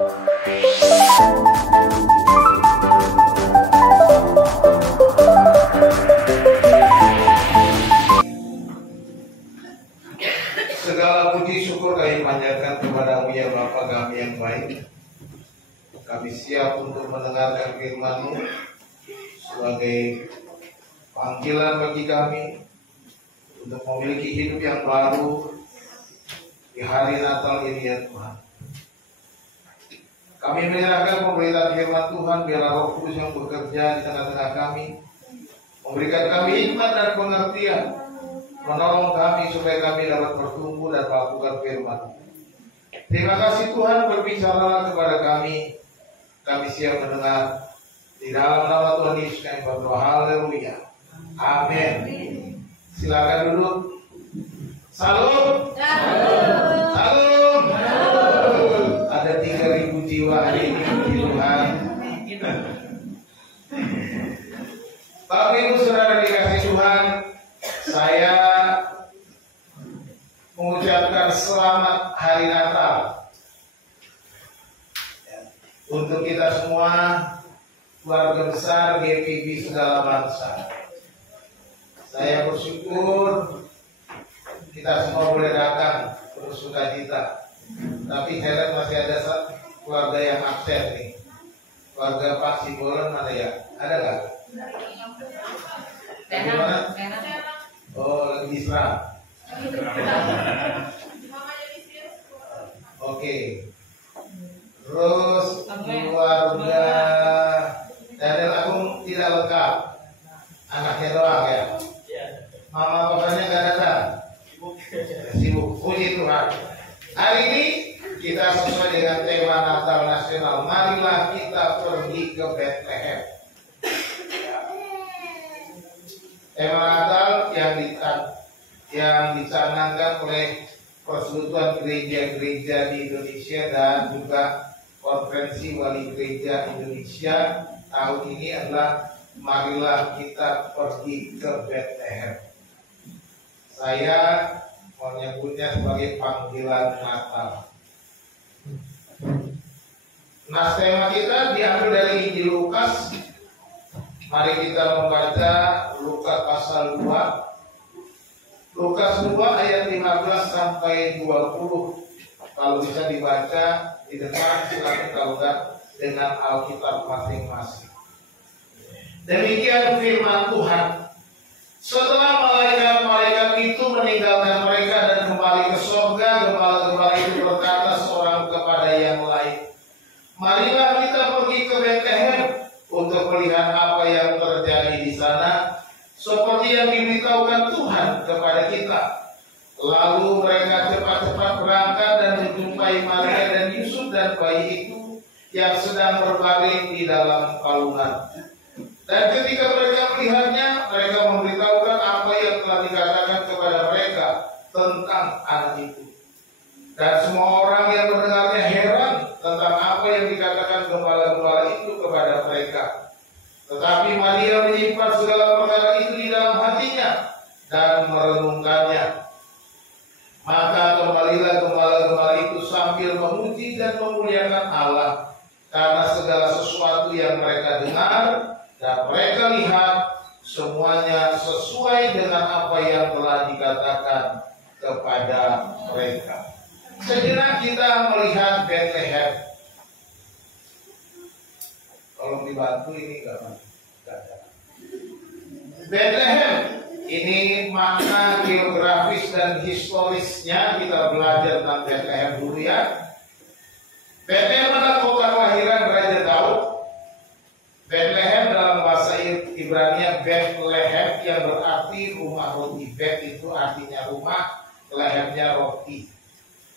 Segala puji syukur kami panjatkan kepada-Mu ya Bapa kami yang baik. Kami siap untuk mendengarkan firman-Mu sebagai panggilan bagi kami untuk memiliki hidup yang baru di hari Natal ini ya Tuhan. Kami menyerahkan pemberitaan firman Tuhan, biarlah Roh Kudus yang bekerja di tengah-tengah kami, memberikan kami hikmat dan pengertian, menolong kami supaya kami dapat bertumbuh dan melakukan firman. Terima kasih Tuhan, berbicaralah kepada kami. Kami siap mendengar. Di dalam nama Tuhan Yesus kami berdoa. Haleluya. Amin. Silakan duduk. Salam. Salam. Ada 3.000 jiwa hari ini, puji Tuhan. Bapak Ibu Saudara dikasih Tuhan, saya mengucapkan selamat hari Natal untuk kita semua, keluarga besar GPB segala bangsa. Saya bersyukur kita semua boleh datang bersuka cita. Tapi heran masih ada satu keluarga yang absen nih. Keluarga Pak Simbolon mana ya? Ada nggak? Bagaimana? Oh, lagi Islam. Oke. Terus keluarga Daniel Agung tidak lengkap, anaknya doang ya. Mama papanya nggak datang. Sibuk. Puji Tuhan. Hari ini kita sesuai dengan tema Natal Nasional. Marilah kita pergi ke Bethlehem. Tema Natal yang dicanangkan oleh Persekutuan Gereja-Gereja di Indonesia dan juga Konferensi Wali Gereja Indonesia tahun ini adalah marilah kita pergi ke Bethlehem. Saya menyebutnya sebagai panggilan Natal. Nah, tema kita diambil dari Injil Lukas. Mari kita membaca Lukas pasal 2. Lukas 2 ayat 15 sampai 20. Kalau bisa dibaca di depan, silakan, kalau enggak dengan Alkitab masing-masing. Demikian firman Tuhan. Setelah malaikat-malaikat itu meninggalkan mereka dan kembali ke surga, gembala-gembala itu berkata seorang kepada yang lain, marilah kita pergi ke Bethlehem untuk melihat apa yang terjadi di sana, seperti yang diberitahukan Tuhan kepada kita. Lalu mereka cepat-cepat berangkat dan menjumpai Maria dan Yusuf dan bayi itu yang sedang berbaring di dalam palungan. Dan ketika mereka melihatnya, mereka memberitahukan apa yang telah dikatakan kepada mereka tentang anak itu. Dan semua orang yang mendengarnya heran tentang apa yang dikatakan gembala-gembala itu kepada mereka. Tetapi Maria menyimpan segala perkara itu di dalam hatinya dan merenungkannya. Maka kembalilah gembala-gembala itu sambil memuji dan memuliakan Allah karena segala sesuatu yang mereka dengar dan mereka lihat semuanya sesuai dengan apa yang telah dikatakan kepada mereka. Sejenak kita melihat Bethlehem. Tolong dibantu, ini enggak ada. Bethlehem ini makna geografis dan historisnya, kita belajar tentang Bethlehem dulu ya. Bethlehem adalah kota kelahiran Raja Daud. Bethlehem dalam bahasa Ibrani Bethlehem yang berarti rumah roti. Beth itu artinya rumah, lehemnya roti.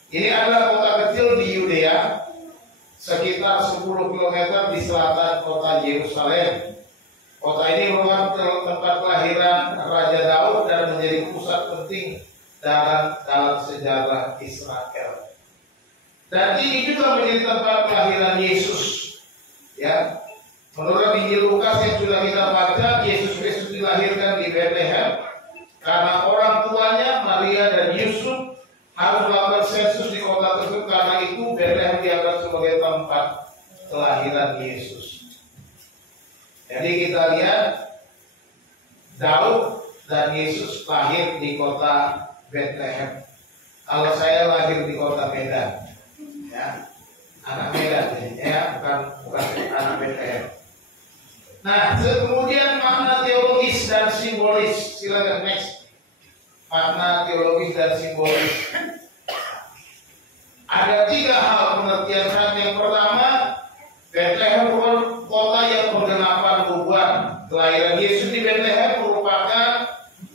Ini adalah kota kecil di Yudea, sekitar 10 km di selatan kota Yerusalem. Kota ini merupakan tempat kelahiran Raja Daud dan menjadi pusat penting dalam sejarah Israel. Dan ini juga menjadi tempat kelahiran Yesus. Ya, menurut Injil Lukas yang sudah kita baca, Yesus Kristus dilahirkan di Bethlehem karena orang tuanya Maria dan Yusuf harus melakukan sensus di kota tersebut. Karena itu itu Bethlehem dianggap sebagai tempat kelahiran Yesus. Jadi kita lihat Daud dan Yesus lahir di kota Bethlehem. Kalau saya lahir di kota Medan, ya, anak Medan, ya, bukan anak Bethlehem. Nah, kemudian makna teologis dan simbolis, silakan next. Makna teologis dan simbolis. Ada 3 hal pengertian saat. Yang pertama, Bethlehem kota yang penggenapan nubuat. Kelahiran Yesus di Bethlehem merupakan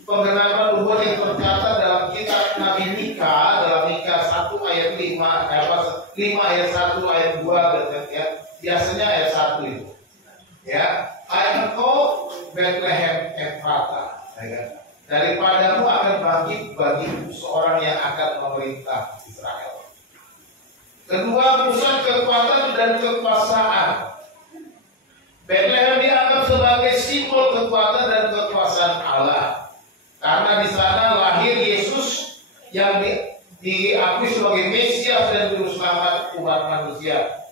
penggenapan nubuat yang tercatat dalam kitab Nabi Mika, dalam Mika 1 ayat 5 ayat 1 ayat 2, ya. Biasanya ayat 1 itu. Ya, I know Bethlehem Ephrata, ya kan? Daripadamu akan bangkit bagimu seorang yang akan memerintah Israel. Kedua, pusat kekuatan dan kekuasaan. Bethlehem dianggap sebagai simbol kekuatan dan kekuasaan Allah, karena di sana lahir Yesus yang diakui sebagai Mesias dan Juru Selamat umat manusia.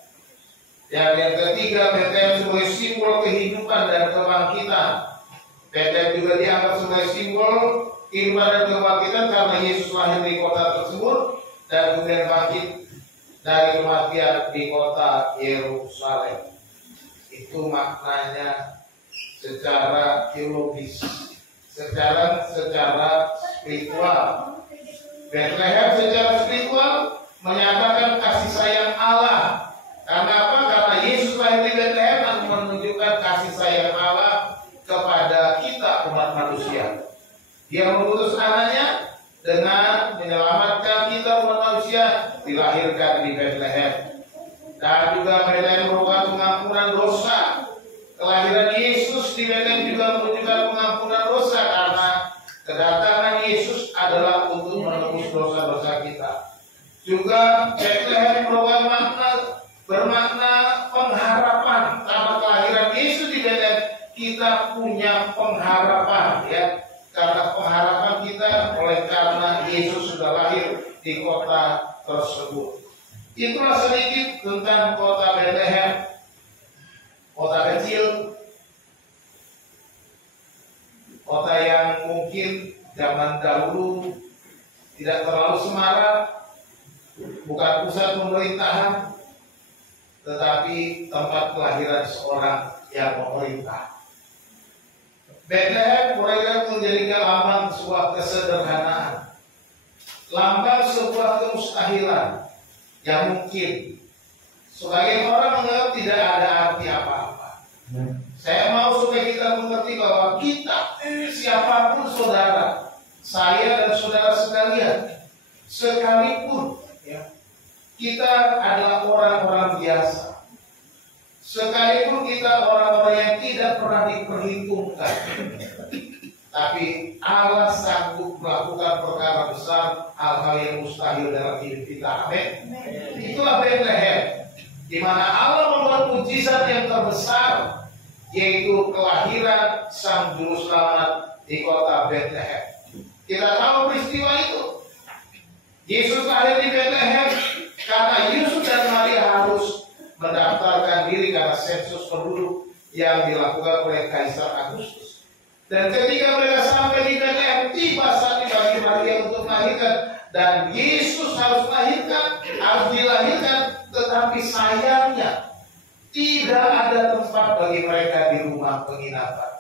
Dan yang ketiga, Bethlehem sebagai simbol kehidupan dan kebangkitan. Bethlehem juga dianggap sebagai simbol kehidupan dan kebangkitan karena Yesus lahir di kota tersebut dan kemudian bangkit dari kematian di kota Yerusalem. Itu maknanya secara teologis, secara spiritual. Bethlehem secara spiritual menyatakan kasih sayang Allah. Karena apa? Karena Yesus lahir di Bethlehem dan menunjukkan kasih sayang Allah kepada kita umat manusia. Dia mengutus anaknya dengan menyelamatkan kita umat manusia, dilahirkan di Bethlehem. Dan juga Bethlehem merupakan pengampunan dosa. Kelahiran Yesus di Bethlehem juga menunjukkan pengampunan dosa karena kedatangan Yesus adalah untuk menebus dosa-dosa kita. Juga Bethlehem bermakna pengharapan. Karena kelahiran Yesus di Bethlehem kita punya pengharapan, ya. Karena pengharapan kita oleh karena Yesus sudah lahir di kota tersebut. Itulah sedikit tentang kota Bethlehem, kota kecil, kota yang mungkin zaman dahulu tidak terlalu semarak, bukan pusat pemerintahan, tetapi tempat kelahiran seorang yang memerintah. Bethlehem mereka menjadikan lambang sebuah kesederhanaan, lambang sebuah kemustahilan yang mungkin sebagian orang menganggap tidak ada arti apa-apa. Saya mau supaya kita mengerti bahwa kita, siapapun saudara, saya dan saudara sekalian, sekalipun, ya, kita adalah orang-orang biasa. Sekalipun kita orang-orang yang tidak pernah diperhitungkan, tapi Allah sanggup melakukan perkara besar, hal-hal yang mustahil dalam hidup kita. Amin. Itulah Bethlehem, di mana Allah membuat mujizat yang terbesar, yaitu kelahiran Sang Juru Selamat di kota Bethlehem. Kita tahu peristiwa itu. Yesus lahir di Bethlehem karena Yusuf dan Maria harus mendaftarkan diri karena sensus penduduk yang dilakukan oleh Kaisar Agustus. Dan ketika mereka sampai di Bethlehem, tiba saatnya bagi Maria untuk melahirkan, dan Yesus harus dilahirkan, tetapi sayangnya tidak ada tempat bagi mereka di rumah penginapan.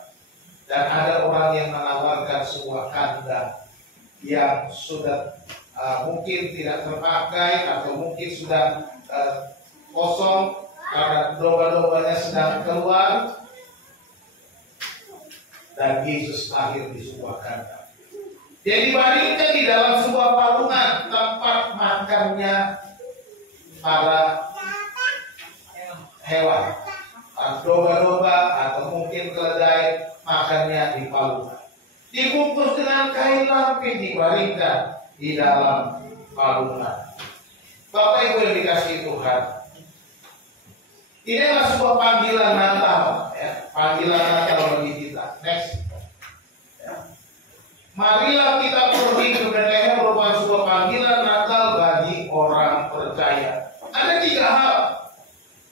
Dan ada orang yang menawarkan sebuah kandang yang sudah mungkin tidak terpakai atau mungkin sudah kosong karena domba-dombanya sedang keluar, dan Yesus lahir di sebuah kandang. Dia dibaringkan di dalam sebuah palungan tempat makannya para hewan, domba-domba atau mungkin keledai, makannya di palungan. Dibungkus dengan kain lapis, dibaringkan di dalam palungan. Bapak Ibu yang dikasihi Tuhan, ini adalah sebuah panggilan Natal, ya, panggilan Natal bagi kita. Next. Ya. Marilah kita pergi ke Bethlehem merupakan sebuah panggilan Natal bagi orang percaya. tiga hal.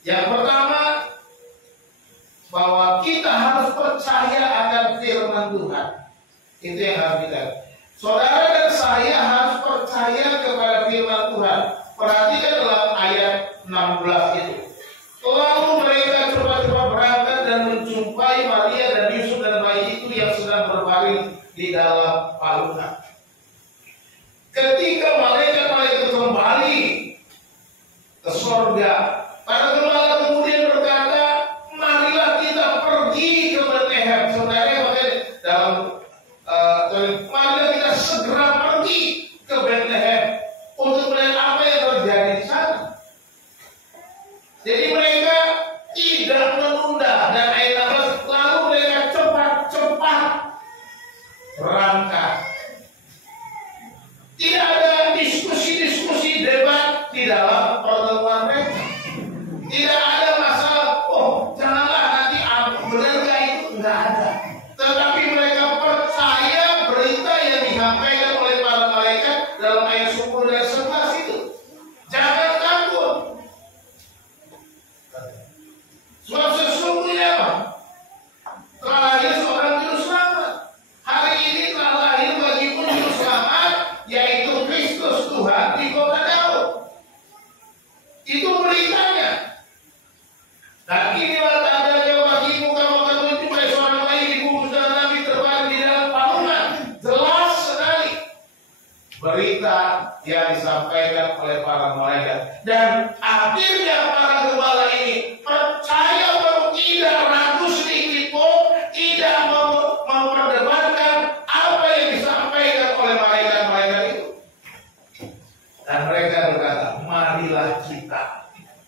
Yang pertama, bahwa kita harus percaya akan firman Tuhan. Itu yang harus kita. Saudara dan saya harus percaya kepada firman Tuhan. Perhatikan dalam ayat 16 itu. Lalu mereka coba-coba berangkat dan menjumpai Maria dan Yusuf dan bayi itu yang sedang berbaring di dalam palungan. Ketika malaikat-malaikat kembali ke surga, para gembala kemudian berkata, marilah kita pergi ke Betlehem. Sebenarnya dalam marilah kita segera pergi ke Betlehem untuk melihat apa yang terjadi di sana. Jadi mereka tidak menunda, dan ayat 16, lalu mereka cepat-cepat berangkat. Tidak ada diskusi-diskusi debat di dalam pertemuan mereka. Tidak ada masalah, oh janganlah nanti benarkah itu, nggak ada. Tetapi mereka percaya berita yang disampaikan oleh para malaikat dalam ayat 10 dan 11 itu. Jangan takut. Sebab sesungguhnya apa? Telah lahir seorang juru selamat. Hari ini telah lahir bagimu juru selamat, yaitu Kristus Tuhan di kota Daud. Itu beritanya. Dan inilah tandanya bagimu, kamu akan menjumpai seorang bayi dibungkus dengan nabi terbaring di dalam palungan. Jelas sekali berita yang disampaikan oleh para malaikat. Dan akhirnya para gembala ini percaya, bahwa tidak ragu sedikit pun, tidak memperdebatkan apa yang disampaikan oleh malaikat-malaikat itu. Dan mereka berkata, marilah kita.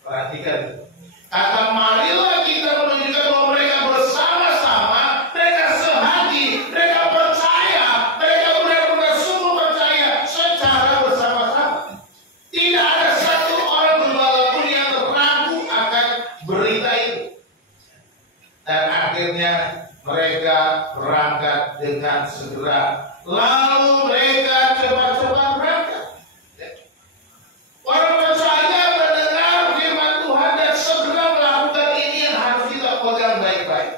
Perhatikan itu. Kata marilah kita menunjukkan bahwa mereka bersama-sama, mereka sehati, mereka percaya, mereka benar-benar sungguh percaya secara bersama-sama. Tidak ada satu orang gembala pun yang ragu akan berita itu. Dan akhirnya mereka berangkat dengan segera. Lalu mereka coba-coba berangkat. Orang percaya mendengar firman Tuhan dan segera melakukan ini yang harus kita pegang baik-baik.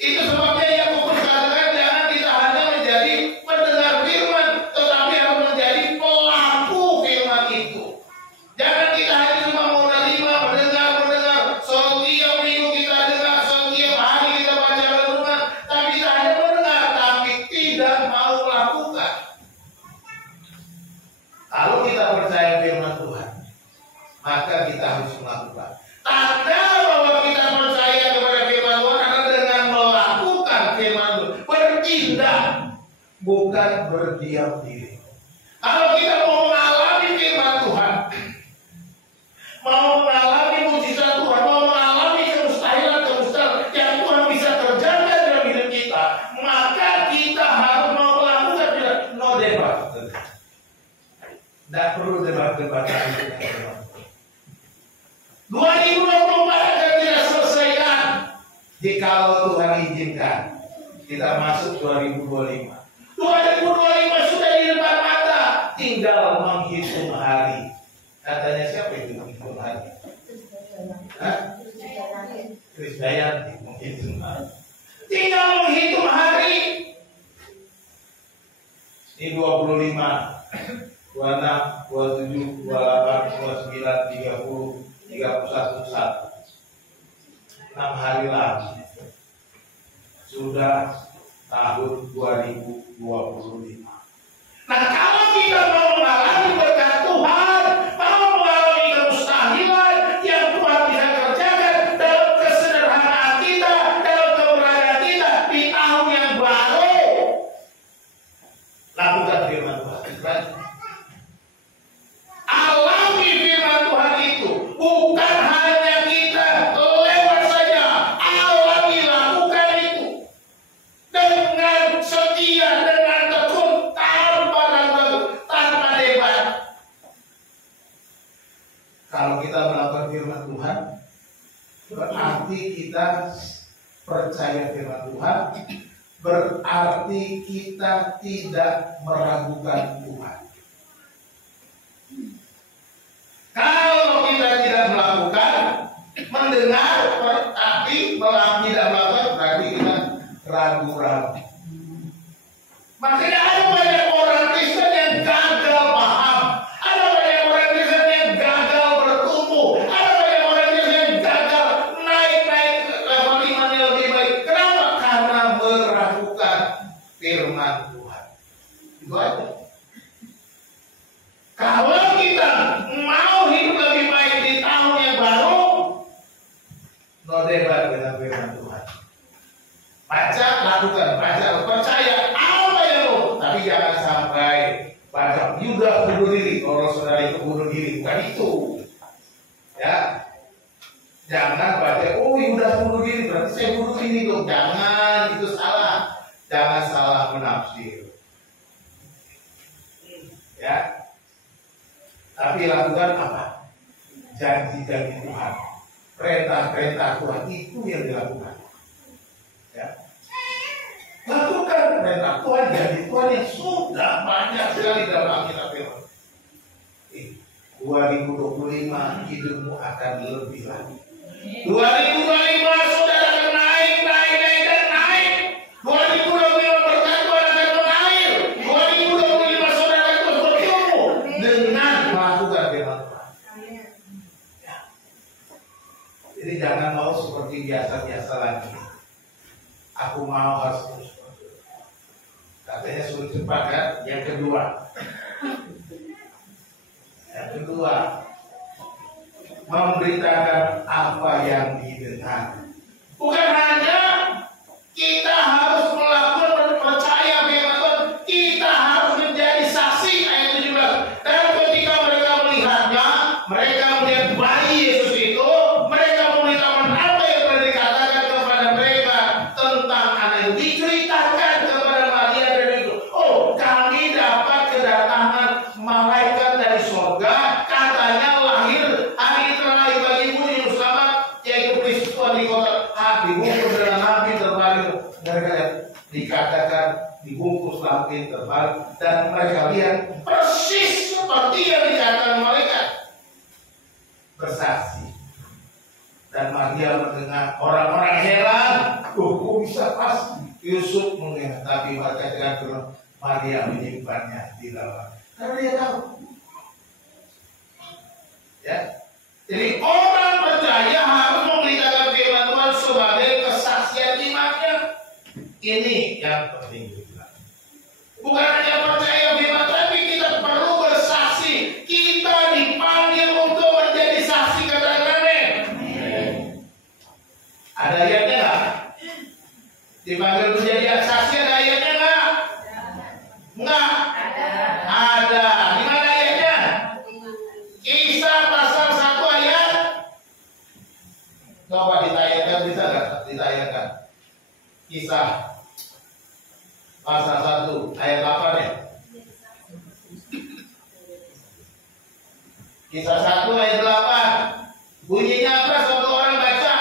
Itu sebabnya yang Yakobus katakan, jangan kita hanya menjadi pendengar firman, tetapi harus menjadi pelaku firman itu. Jangan kita hanya cuma mau menerima, mendengar. Setiap minggu kita dengar, setiap hari kita baca renungan, tapi kita hanya mendengar, tapi tidak mau melakukan. Kalau kita percaya firman Tuhan, maka kita harus melakukan. Tanda bahwa kita percaya kepada firman Tuhan adalah dengan melakukan firman Tuhan, bertindak, bukan berdiam diri. Kalau kita mau mengalami firman Tuhan, mau mengalami mujizat Tuhan, mau mengalami kemustahilan yang Tuhan bisa kerjakan dalam hidup kita, maka kita harus mau melakukan, no debat. Tidak perlu debat-debatan. 2024 akan kita selesaikan jikalau Tuhan izinkan. Kita masuk 2025. 2025 sudah di depan mata, tinggal menghitung hari. Katanya siapa itu menghitung hari? Krisdayanti menghitung hari. Tinggal menghitung hari. Ini 25, 26, 27, 28, 29, 30, 31, 6 hari lagi sudah tahun 2025. Nah, kalau kita mau mengalami berkat Tuhan, mau mengalami kemustahilan yang Tuhan bisa kerjakan dalam kesederhanaan kita, dalam keberadaan kita di tahun yang baru, lakukan firman Tuhan. Alami firman Tuhan itu, bukan hanya kita lewat saja. Alami, lakukan itu dengan setia, dengan tekun, tanpa ragu, tanpa debat. Kalau kita melakukan firman Tuhan, berarti kita percaya firman Tuhan, berarti kita tidak meragukan Tuhan. Kalau kita tidak melakukan Itu aja. Kalau kita mau hidup lebih baik di tahun yang baru, no debat dengan firman Tuhan. Baca, lakukan, baca, percaya apa yang lo. Tapi jangan sampai baca Yudas bunuh diri. Kalau saudara itu bunuh diri, bukan itu. Ya, jangan baca. Oh Yudas bunuh diri, berarti saya bunuh diri dong. Jangan, itu salah. Jangan salah menafsir. Ya. Tapi lakukan apa? Janji-janji Tuhan, perintah-perintah Tuhan itu yang dilakukan. Ya. Lakukan perintah Tuhan, janji Tuhan yang sudah banyak sekali dalam Alkitab firman. 2025 hidupmu akan lebih lagi. 2025 saudara akan naik dan naik. 2025 berkat Tuhan akan mengalir. 2025 saudara akan terus bertumbuh dengan melakukan firman Tuhan. Ya. Jadi jangan mau seperti biasa-biasa lagi. Aku mau harus terus. Katanya suruh cepat kan? Yang kedua, memberitakan apa yang didengar. Bukan hanya kita harus melakukan percaya firman Tuhan, kita harus menjadi saksi ayat 17. Dan ketika mereka melihatnya, mereka melihat bayi Yesus itu, mereka memberitakan apa yang telah dikatakan kepada mereka tentang anak itu. Diceritakan kepada Maria dan itu. Oh, kami dapat kedatangan malaikat dari surga, katanya lahir hari terakhir bagimu di Yerusalem, yaitu Kristus Tuhan di kota dibungkus dengan nabi terbalik. Mereka dikatakan dibungkus nabi terbalik, dan mereka lihat persis seperti yang dikatakan malaikat. Bersaksi. Dan Maria mendengar, orang-orang heran, kok bisa pasti? Yusuf mendengar, tapi mereka dengan Maria menyimpannya di dalam. Karena dia tahu. Ya. Jadi orang percaya harus memberitakan firman Tuhan sebagai kesaksian imannya. Ini yang penting juga. Bukan hanya percaya firman, tapi kita perlu bersaksi. Kita dipanggil untuk menjadi saksi, katakan amin. Ada ayatnya nggak? Dipanggil menjadi saksi, ada ayatnya nggak? Enggak. Ada. Di mana ayatnya? Kisah pasal 1 ayat. Coba ditayangkan, bisa nggak? Ditayangkan. Kisah pasal 1 ayat 8 ya. Kisah 1 ayat 8. Bunyinya apa? Satu orang baca.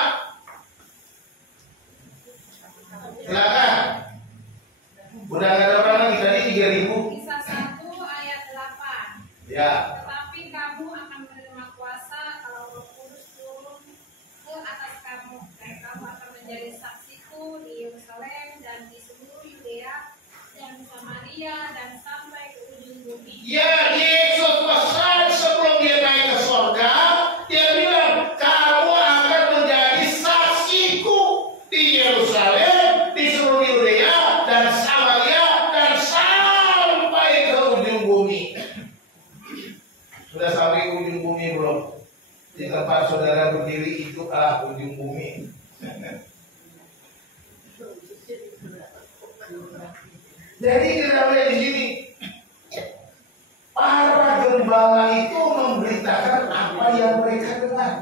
Silakan. Udah nggak ada orang lagi, tadi 3.000. Kisah 1 ayat 8. Ya. Tetapi kamu akan menerima kuasa kalau Roh Kudus turun ke atas kamu, dan kamu akan menjadi saksiku di Yerusalem dan di seluruh Yudea dan Samaria dan sampai ke ujung bumi. Ya, Yesus pesan sebelum dia naik ke surga, dia bilang, kamu akan menjadi saksiku di Yerusalem, di seluruh Yudea dan Samaria dan sampai ke ujung bumi. Sudah sampai ke ujung bumi belum? Di tempat saudara berdiri itu adalah ujung bumi. Jadi kita lihat di sini, para gembala itu memberitakan apa yang mereka dengar.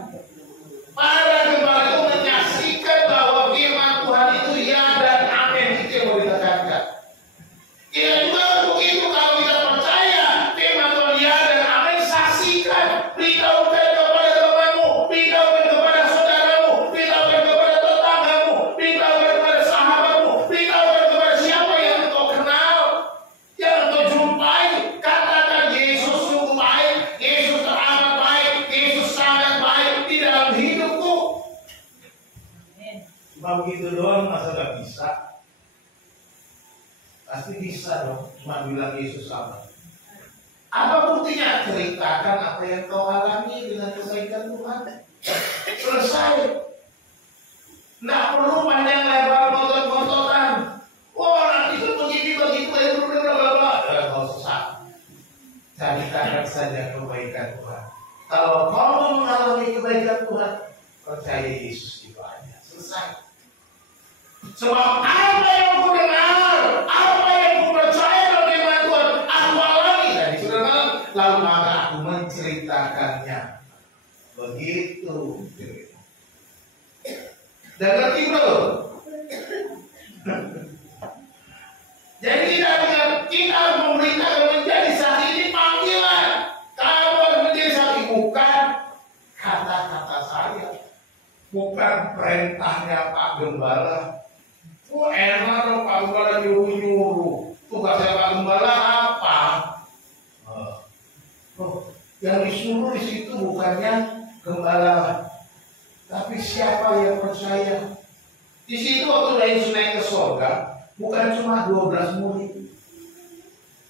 Para gembala itu menyaksikan bahwa firman Tuhan itu ya dan amin, itu yang mau ditekankan. Kita juga begitu, kalau kita percaya firman Tuhan ya dan amin, saksikan, beritahukan kepada temanmu, beritahukan kepada saudaramu, beritahukan kepada tetanggamu, beritahukan kepada sahabatmu, beritahukan kepada siapa yang engkau kenal, yang engkau jumpai. Katakan Yesus sungguh baik, Yesus teramat baik, Yesus sangat baik di dalam hidupku. Cuma begitu doang, masa gak bisa? Pasti bisa dong, cuma bilang Yesus sama. Apa buktinya? Ceritakan apa yang kau alami dengan kebaikan Tuhan. Selesai. Nggak perlu panjang lebar ngotot-ngototan. Oh, nanti itu begini begitu, bla bla bla. Nggak usah malaikat Tuhan, percaya Yesus itu aja. Selesai. Sebab apa yang ku dengar, apa yang ku percaya dalam firman Tuhan, aku alami tadi saudara, lalu maka aku menceritakannya. Begitu. Dan ngerti bro? Jadi kita harus memberitakan menjadi saksi, ini panggilan. Kamu harus menjadi saksi, bukan kata-kata saya, bukan perintahnya Pak Gembala. Oh enak dong Pak Gembala nyuruh-nyuruh. Tugasnya Pak Gembala apa? Yang disuruh di situ bukannya Gembala, tapi siapa yang percaya. Di situ waktu Yesus naik ke surga, bukan cuma 12 murid.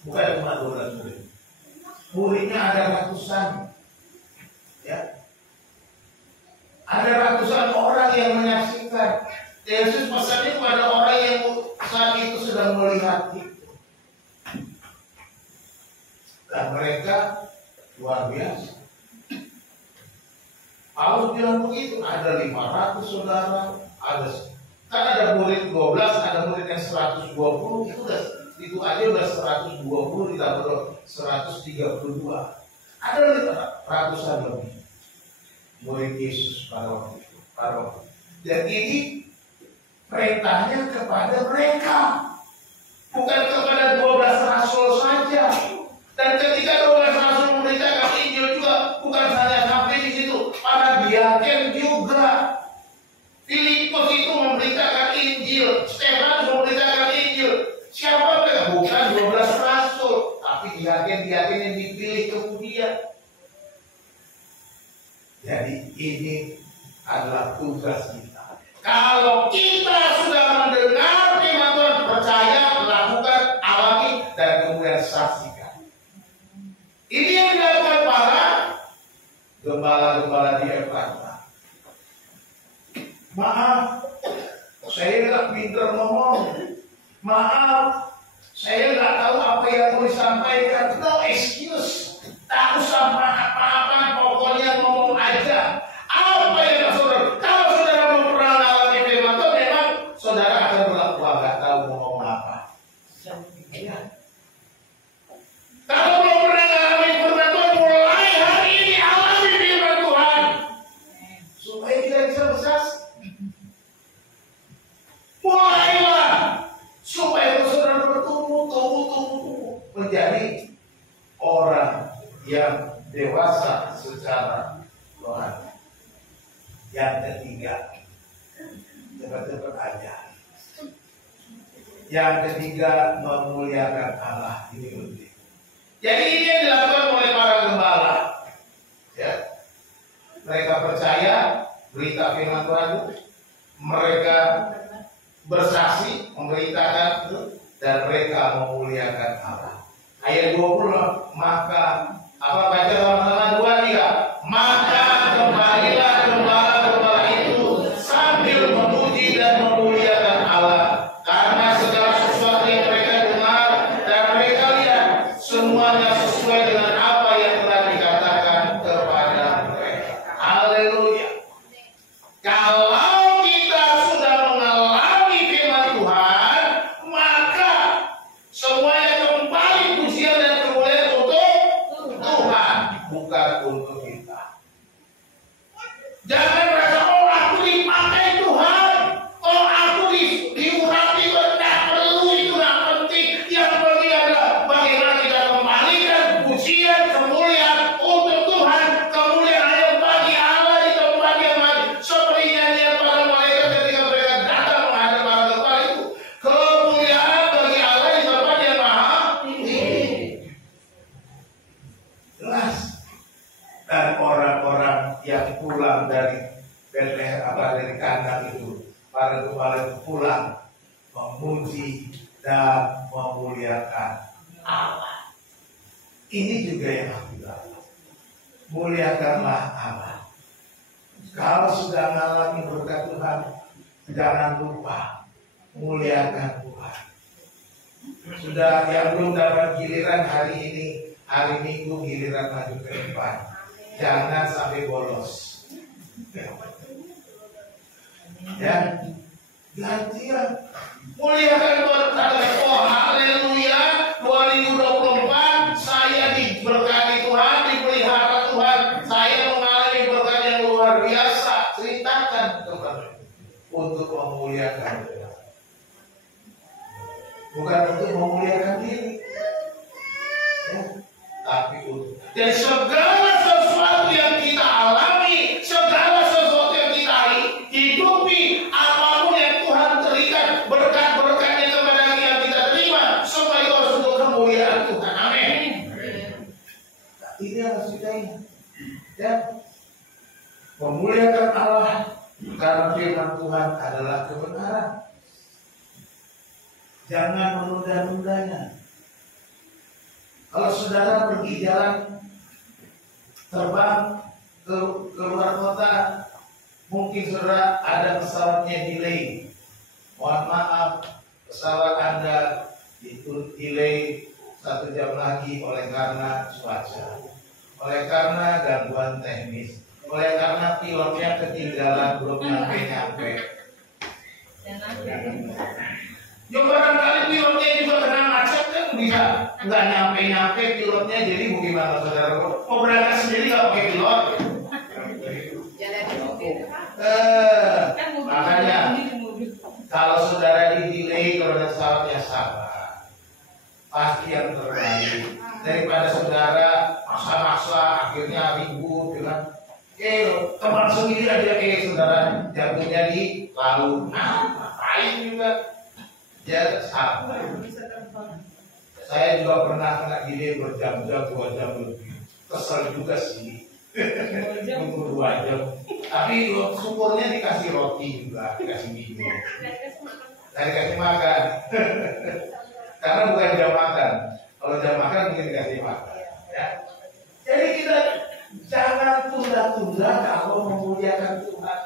Bukan cuma 12 murid. Muridnya ada ratusan. Ya. Ada ratusan orang yang menyaksikan. Yesus pesannya kepada orang yang saat itu sedang melihat itu. Dan mereka luar biasa. Paulus bilang begitu, ada 500 saudara, kan ada murid 12, ada murid yang 120, itu aja udah 120 ditambah 132. Ada ratusan lebih murid Yesus pada waktu itu. Dan ini perintahnya kepada mereka, bukan kepada 12 rasul saja. Dan ketika 12 rasul memberitakan Injil juga bukan hanya sampai di situ, para diaken juga. Filipus itu memberitakan Injil, Stefanus memberitakan Injil. Siapa mereka? Bukan 12 rasul, tapi diaken-diaken yang dipilih kemudian. Jadi ini adalah tugas kita. Kalau kita sudah mendengar firman Tuhan, percaya, lakukan, alami, dan kemudian saksikan. Ini yang dilakukan para gembala-gembala di Efrata. Maaf, saya nggak pintar ngomong. Maaf, saya nggak tahu apa yang mau disampaikan. No excuse. Tak usah apa-apa, pokoknya ngomong aja. Apa yang saudara? Kalau saudara mau pernah alami firman Tuhan, memang saudara akan bilang, wah nggak tahu mau ngomong apa. Ya. Kalau belum pernah alami firman Tuhan, mulai hari ini alami firman Tuhan, supaya kita bisa bersaksi. Mulailah supaya saudara bertumbuh menjadi orang yang dewasa secara rohani. Yang ketiga, cepat-cepat aja. Yang ketiga, memuliakan Allah. Ini penting. Jadi ini yang dilakukan oleh para gembala. Ya. Mereka percaya berita firman Tuhan, mereka bersaksi, memberitakan, dan mereka memuliakan Allah. Ayat 20, maka apa baca sama-sama 2, 3. Maka kembalilah gembala-gembala itu sambil memuji dan memuliakan Allah, karena segala sesuatu yang mereka dengar dan mereka lihat semuanya sesuai dengan apa yang telah dikatakan kepada mereka. Haleluya. Kalau kita sudah mengalami firman Tuhan, maka semuanya kembali pujian dan kemuliaan untuk Tuhan, bukan untuk kita. Jangan merasa, oh aku dipakai Tuhan, oh aku diurapi, tidak perlu, itu tidak penting. Yang penting adalah bagaimana kita kembalikan pujian, kemuliaan untuk Tuhan, kemuliaan hanya bagi Allah di tempat yang lain. Seperti nyanyian para malaikat ketika mereka datang menghadap para gembala itu, kemuliaan bagi Allah di tempat yang maha tinggi. Jelas. Dan orang-orang yang pulang dari Bethlehem, dari kandang itu, para gembala itu pulang memuji dan memuliakan Allah. Ini juga yang harus dilakukan. Muliakanlah Allah. Kalau sudah mengalami berkat Tuhan, jangan lupa muliakan Tuhan. Sudah yang belum dapat giliran hari ini, hari Minggu giliran maju ke depan. Jangan sampai bolos. Ya, gantian. Muliakan Tuhan, katakan, oh haleluya, 2024 saya diberkati Tuhan, dipelihara Tuhan, saya mengalami berkat yang luar biasa. Ceritakan kepada untuk memuliakan Tuhan, bukan untuk memuliakan diri, ya, tapi untuk. Jadi segala sesuatu yang kita alami, segala sesuatu yang kita hidupi, apapun yang Tuhan berikan, berkat-berkatnya kepada yang kita terima, semua itu harus untuk kemuliaan Tuhan. Amin. Ini harus kita ingat, ya. Memuliakan Allah karena firman Tuhan adalah kebenaran. Jangan menunda-nundanya. Kalau saudara pergi jalan, terbang ke luar kota, mungkin saudara ada pesawatnya delay. Mohon maaf, pesawat Anda itu delay 1 jam lagi oleh karena cuaca, oleh karena gangguan teknis, oleh karena pilotnya ketinggalan belum nyampe. Ya barangkali pilotnya juga kena macet kan, bisa nggak nyampe pilotnya, jadi bagaimana saudara? Mau berangkat sendiri nggak pakai pilot? Makanya kalau saudara di-delay karena pesawatnya sabar, pasti yang terbaik daripada saudara maksa-maksa akhirnya ribut dengan teman sendiri aja saudara jatuhnya di laut. Ngapain juga? Ya sabar. Saya juga pernah kena delay berjam-jam, 2 jam lebih. Kesel juga sih. Tunggu 2 jam. Tapi syukurnya dikasih roti juga, dikasih minum. Dan dikasih makan. Karena bukan jam makan. Kalau jam makan mungkin dikasih makan. Ya. Jadi kita jangan tunda-tunda kalau memuliakan Tuhan.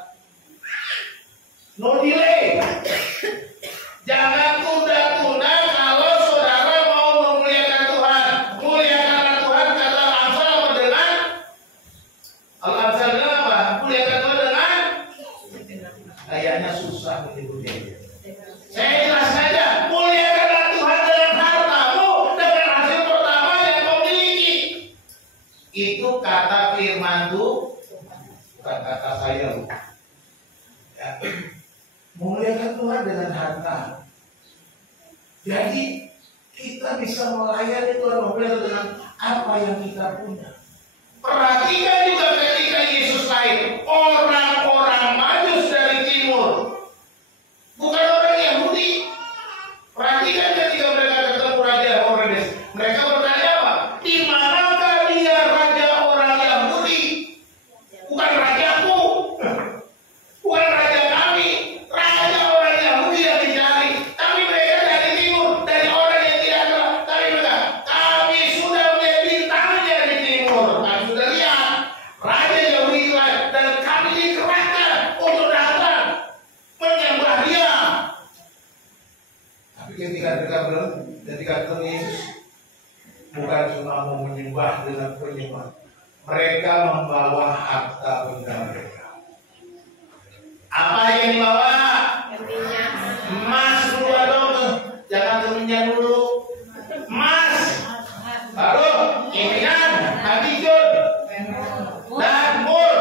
No delay. Jangan tunda-tunda kalau saudara mau memuliakan Tuhan. Muliakanlah Tuhan, kata Al-Amsal apa dengan? Al-Amsal dengan apa? Muliakan Tuhan dengan? Kayaknya susah menyebutnya. Saya jelas saja. Muliakanlah Tuhan dengan hartamu, dengan hasil pertama yang kau miliki. Itu kata firman Tuhan, bukan kata saya. Ya. Memuliakan Tuhan dengan harta. Jadi kita bisa melayani Tuhan dengan apa yang kita punya. Perhatikan juga ketika Yesus lahir, orang-orang Majus dari timur, bukan orang Yahudi. Perhatikan ketika mereka ketemu Raja Herodes, mereka bertanya apa? Di manakah dia raja orang Yahudi? Bukan rajaku, bukan raja kami. Raja orang Yahudi yang dicari. Tapi mereka dari timur, dari orang yang tidak kenal. Tapi mereka, kami sudah melihat bintangnya di timur. Kami sudah lihat raja Yahudi lahir, dan kami dikerahkan untuk datang menyembah dia. Tapi ketika ketemu Yesus, bukan cuma mau menyembah dengan penyembah, mereka membawa harta benda mereka. Apa yang dibawa? Emas dulu dong, jangan keminyak dulu. Emas, baru kimian, hadijun, dan mur.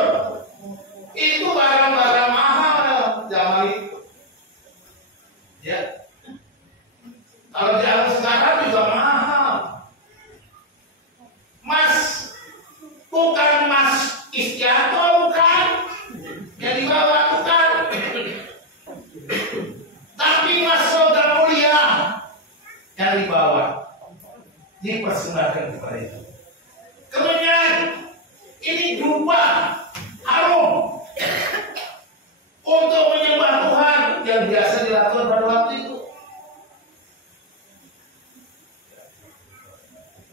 Itu barang-barang mahal zaman itu. Ya. Kalau zaman sekarang juga mahal. Emas, bukan emas istiato, bukan. Yang dibawa bukan. Tapi emas logam mulia yang dibawa, dipersembahkan kepada itu. Kemudian ini jubah harum untuk menyembah Tuhan yang biasa dilakukan pada waktu itu.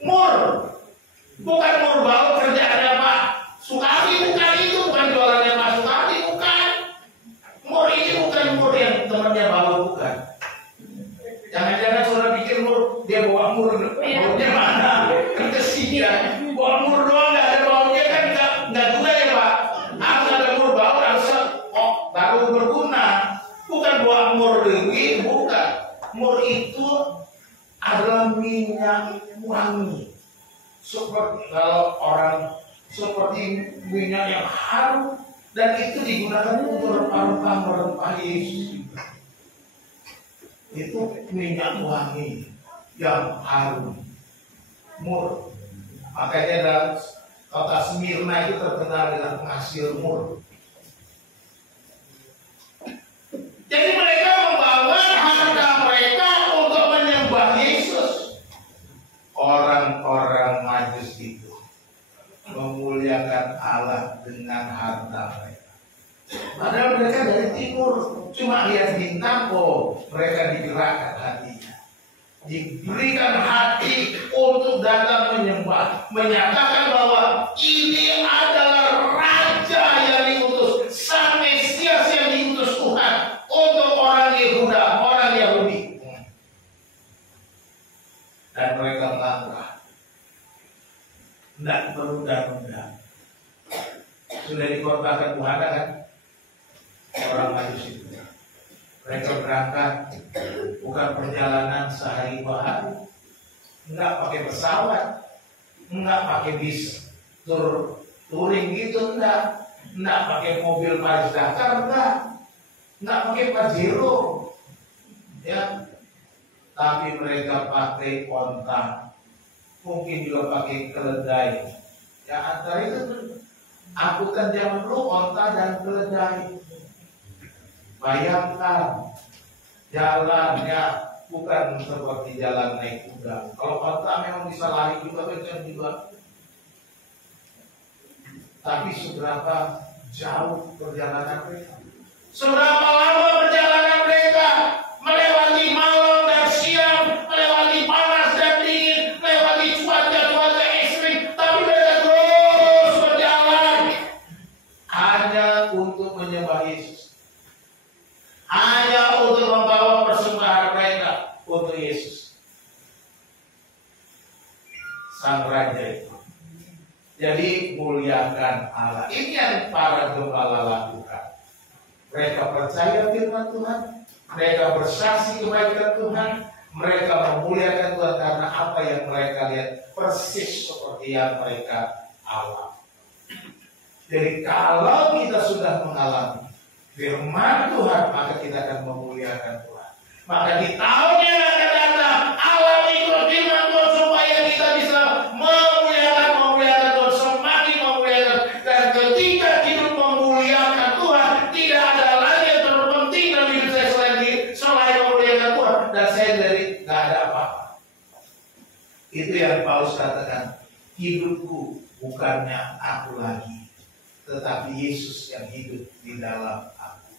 Mur, bukan mur bau kerjaannya Pak Sukadi, bukan itu, bukan jualannya Pak Sukadi, bukan. Mur ini bukan mur yang temannya bawa, bukan. Jangan-jangan saudara pikir mur dia bawa murnya mana? mur itu adalah minyak wangi. Seperti kalau orang seperti minyak yang harum, dan itu digunakan untuk rempah-rempah Yesus. Itu minyak wangi yang harum, mur. Makanya dalam kota Smyrna itu terkenal dengan penghasil mur. Jadi mereka membawa harta mereka untuk menyembah Yesus. Orang-orang Majus itu memuliakan Allah dengan harta mereka. Padahal mereka dari timur, cuma lihat bintang, mereka digerakkan hatinya. Diberikan hati untuk datang menyembah, menyatakan bahwa ini adalah Raja yang diutus, Sang Mesias yang diutus Tuhan untuk orang Yehuda, orang Yahudi. Dan mereka melangkah, tidak menunda-nunda. Sudah dikorbankan Tuhan kan? Orang Majus itu. Mereka berangkat bukan perjalanan sehari dua hari, enggak pakai pesawat, enggak pakai bis touring gitu, enggak pakai mobil Paris Dakar, enggak pakai Pajero, ya. Tapi mereka pakai onta, mungkin juga pakai keledai. Ya antara itu angkutan zaman dulu onta dan keledai. Bayangkan jalannya bukan seperti jalan naik kuda. Kalau onta memang bisa lari juga, kencang juga. Tapi seberapa jauh perjalanan mereka? Seberapa lama perjalanan mereka? Melewati malam dan siang, melewati panas dan dingin, melewati cuaca ekstrim. Tapi mereka terus berjalan hanya untuk menyembah Yesus. Hanya untuk membawa persembahan mereka untuk Yesus, Sang Raja itu. Jadi muliakan Allah. Ini yang para gembala lakukan. Mereka percaya firman Tuhan, mereka bersaksi kebaikan Tuhan, mereka memuliakan Tuhan karena apa yang mereka lihat persis seperti yang mereka alami. Jadi kalau kita sudah mengalami firman Tuhan, maka kita akan memuliakan Tuhan. Maka di tahun yang akan datang, alami firman Tuhan supaya kita bisa memuliakan Tuhan, semakin memuliakan. Dan ketika hidup memuliakan Tuhan, tidak ada lagi yang terpenting dalam hidup saya selain memuliakan Tuhan. Dan saya dari nggak ada apa-apa. Itu yang Paulus katakan, hidupku bukannya aku lagi, tetapi Yesus yang hidup di dalam aku.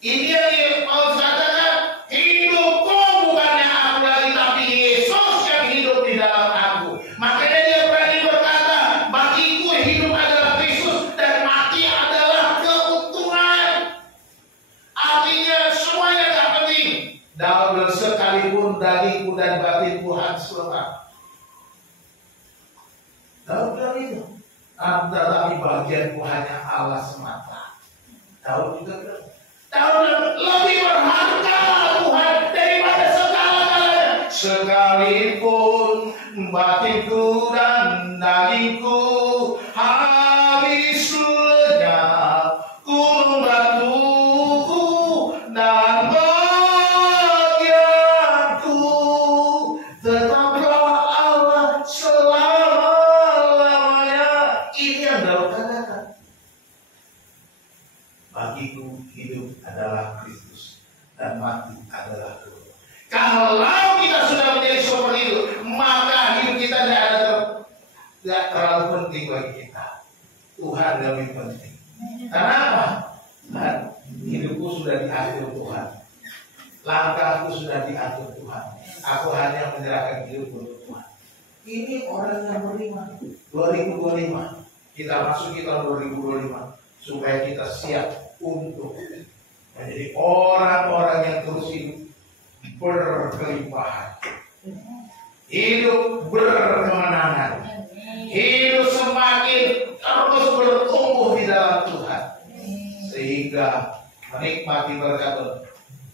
Ini yang Paulus katakan, hidupku bukannya aku lagi, tapi Yesus yang hidup di dalam aku. Makanya dia berani berkata, bagiku hidup adalah Kristus dan mati adalah keuntungan. Artinya semuanya tak penting. Dalam sekalipun dagingku dan batinku harus lepas. Daud bilang itu. Tetapi bagianku hanya Allah semata. Daud juga bilang, Daud lebih berharga Tuhan daripada segala-galanya. Sekalipun batinku dan dagingku habis lenyap, gunung batuku dan bagianku, tetaplah Allah selama-lamanya. Ini yang Daud katakan. Bagiku hidup adalah Kristus dan mati adalah Tuhan. Kalau kita sudah menjadi seperti itu, maka hidup kita tidak terlalu penting bagi kita. Tuhan lebih penting. Kenapa? Kan hidupku sudah diatur Tuhan, langkahku sudah diatur Tuhan. Aku hanya menyerahkan hidup untuk Tuhan. Ini orang yang beriman. 2025 kita masuki tahun 2025 supaya kita siap untuk menjadi orang-orang yang terus hidup berkelimpahan, hidup berkemenangan, hidup semakin terus bertumbuh di dalam Tuhan, sehingga menikmati berkat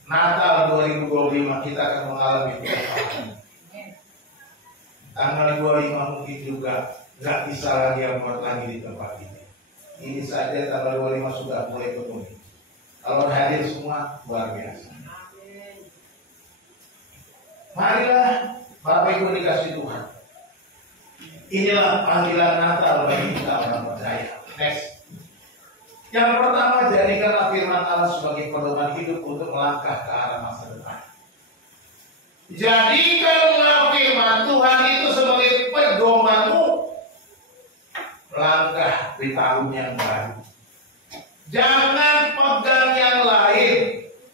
Natal 2025 kita akan mengalami perubahan. Tanggal 25 mungkin juga nggak bisa lagi yang buat lagi di tempat ini. Ini saja tanggal 25 sudah mulai penuh. Kalau hadir semua luar biasa. Marilah Bapak Ibu dikasih Tuhan. Inilah panggilan Natal bagi kita orang percaya. Next. Yang pertama, jadikanlah firman Allah sebagai pedoman hidup untuk melangkah ke arah masa depan. Jadikanlah firman Tuhan itu sebagai pedomanmu melangkah di tahun yang baru. Jangan pegang yang lain,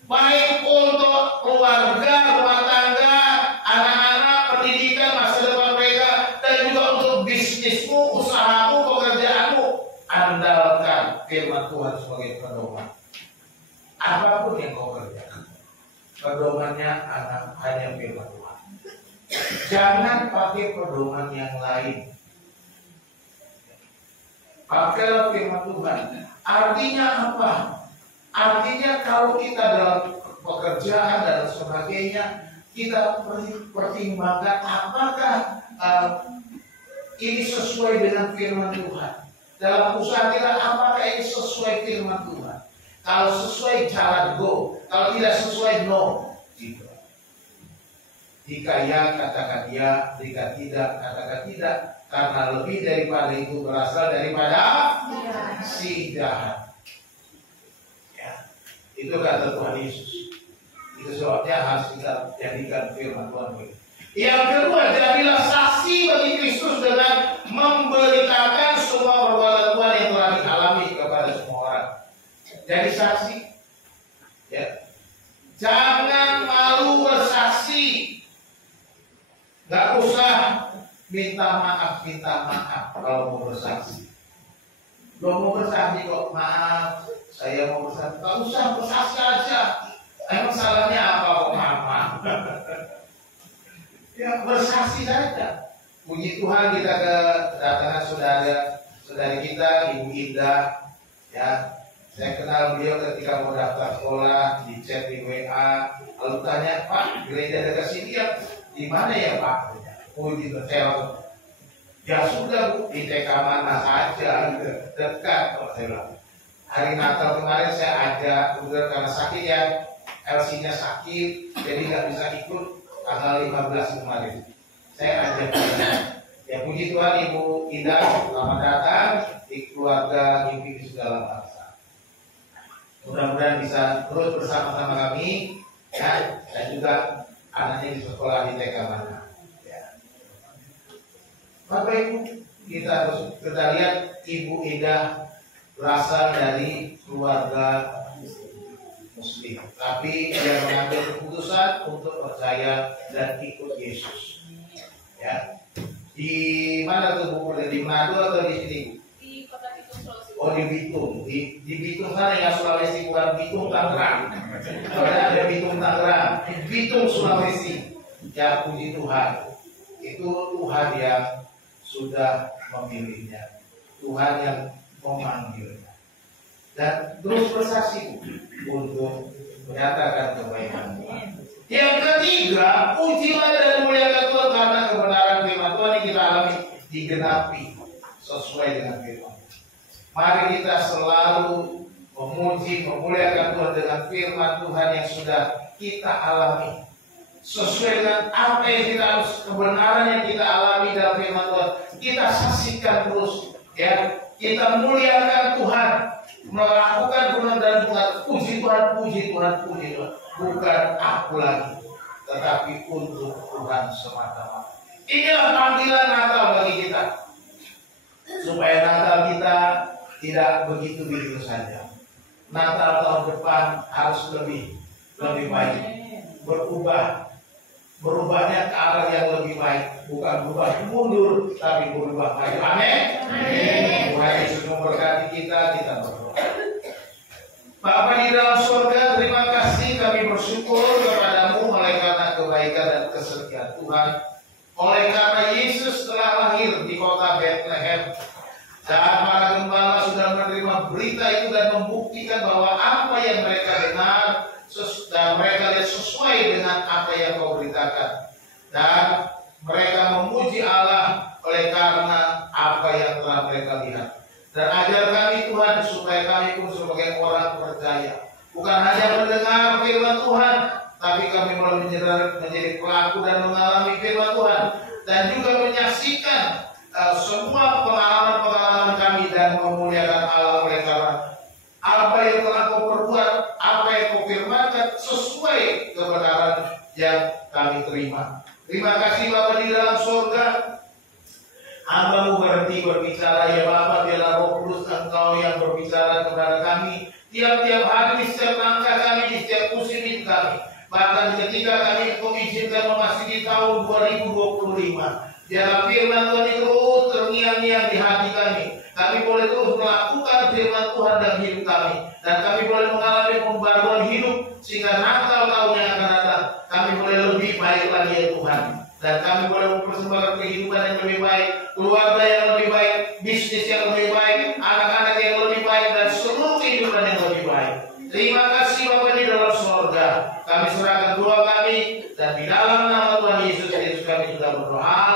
baik untuk keluarga, rumah tangga, anak-anak, pendidikan, masa depan mereka, dan juga untuk bisnismu, usahamu, pekerjaanmu. Andalkan firman Tuhan sebagai pedoman. Apapun yang kau kerjakan, pedomannya hanya firman Tuhan. Jangan pakai pedoman yang lain. Pakailah firman Tuhan. Artinya apa? Artinya kalau kita dalam pekerjaan dan sebagainya, kita pertimbangkan apakah ini sesuai dengan firman Tuhan. Dalam usaha kita, apakah ini sesuai firman Tuhan? Kalau sesuai, jalan go. Kalau tidak sesuai, no. Gitu. Jika ya, katakan ya. Jika tidak, katakan tidak. Karena lebih daripada itu berasal daripada si jahat. Ya. Itu kata Tuhan Yesus. Itu sebabnya harus kita jadikan firman Tuhan begitu. Yang kedua, jadilah saksi bagi Kristus dengan memberitakan semua perbuatan Tuhan yang telah dialami kepada semua orang. Jadi saksi, ya. Jangan malu bersaksi. Gak usah minta maaf kalau mau bersaksi. Belum mau bersaksi kok, maaf, saya mau bersaksi. Gak usah bersaksi aja. Emang salahnya apa kok maaf? Ya, bersaksi saja. Puji Tuhan, kita kedatangan saudari kita, Ibu Indah. Ya, saya kenal beliau ketika mau daftar sekolah, di chat di WA. Lalu tanya, Pak, gereja dekat sini ya, di mana ya Pak? Oh, di Betel. Ya sudah Bu, di TK mana saja, dekat. Kalau saya bilang, hari Natal kemarin saya ajak, kemudian karena sakit ya, LC-nya sakit, jadi nggak bisa ikut. Tanggal 15 kemarin saya ajak ya, puji Tuhan Ibu Indah, selamat datang di keluarga Mimpi di Segala Bangsa. Mudah-mudahan bisa terus bersama-sama kami ya, dan juga anaknya di sekolah di TK mana ya. Bapak Ibu, kita lihat Ibu Indah berasal dari keluarga Muslim, tapi dia mengambil keputusan untuk percaya dan ikut Yesus. Ya, di mana tuh Bu? Di Manado atau di sini? Di Kota Bitung, Sulawesi. Oh, di Bitung. Di Bitung sana ya, Sulawesi, bukan Bitung Tangerang. Ada Bitung Tangerang, Bitung Sulawesi. Ya, puji Tuhan. Itu Tuhan yang sudah memilihnya, Tuhan yang memanggilnya, dan terus bersaksi untuk menyatakan kebaikan Tuhan. Yang ketiga, pujilah dan muliakan Tuhan karena kebenaran firman Tuhan yang kita alami digenapi sesuai dengan firman. Mari kita selalu memuji, memuliakan Tuhan dengan firman Tuhan yang sudah kita alami. Sesuai dengan apa yang kita harus, kebenaran yang kita alami dalam firman Tuhan, kita saksikan terus, ya. Kita muliakan Tuhan, melakukan firman dan bukan puji Tuhan, puji Tuhan, puji Tuhan. Bukan aku lagi, tetapi untuk Tuhan semata-mata. Inilah panggilan Natal bagi kita, supaya Natal kita tidak begitu-begitu saja. Natal tahun depan harus lebih baik, berubahnya ke arah yang lebih baik, bukan berubah mundur, tapi berubah maju. Amin. Tuhan Yesus memberkati kita berdoa. Bapa di dalam surga, terima kasih, kami bersyukur kepadamu oleh karena kebaikan dan kesetiaan Tuhan, oleh karena Yesus telah lahir di kota Bethlehem, dan para gembala sudah menerima berita itu dan membuktikan bahwa apa yang mereka dengar dan mereka lihat sesuai dengan apa yang kau beritakan. Dan mereka memuji Allah oleh karena apa yang telah mereka lihat. Dan ajar kami Tuhan supaya kami pun sebagai orang percaya bukan hanya mendengar firman Tuhan, tapi kami mulai menjadi pelaku dan mengalami firman Tuhan, dan juga menyaksikan semua pengalaman-pengalaman kami dan memuliakan Allah oleh karena apa yang telah kau perbuat, apa yang kau firmankan sesuai kebenaran yang kami terima. Terima kasih Bapa di dalam surga. Hamba-Mu berhenti berbicara, ya Bapa, biarlah Roh Kudus Engkau yang berbicara kepada kami tiap-tiap hari, di setiap langkah kami, di setiap musim hidup kami. Bahkan ketika kami mengizinkan memasuki tahun 2025, biarlah firman Tuhan itu terus terngiang-ngiang di hati kami. Kami boleh terus melakukan firman Tuhan dalam hidup kami, dan kami boleh mengalami pembaruan hidup sehingga Natal tahun yang akan datang kami boleh lebih baik lagi ya Tuhan. Dan kami boleh mempersembahkan kehidupan yang lebih baik, keluarga yang lebih baik, bisnis yang lebih baik, anak-anak yang lebih baik, dan seluruh kehidupan yang lebih baik. Terima kasih Bapa di dalam surga. Kami serahkan doa kami, dan di dalam nama Tuhan Yesus Kristus kami sudah berdoa.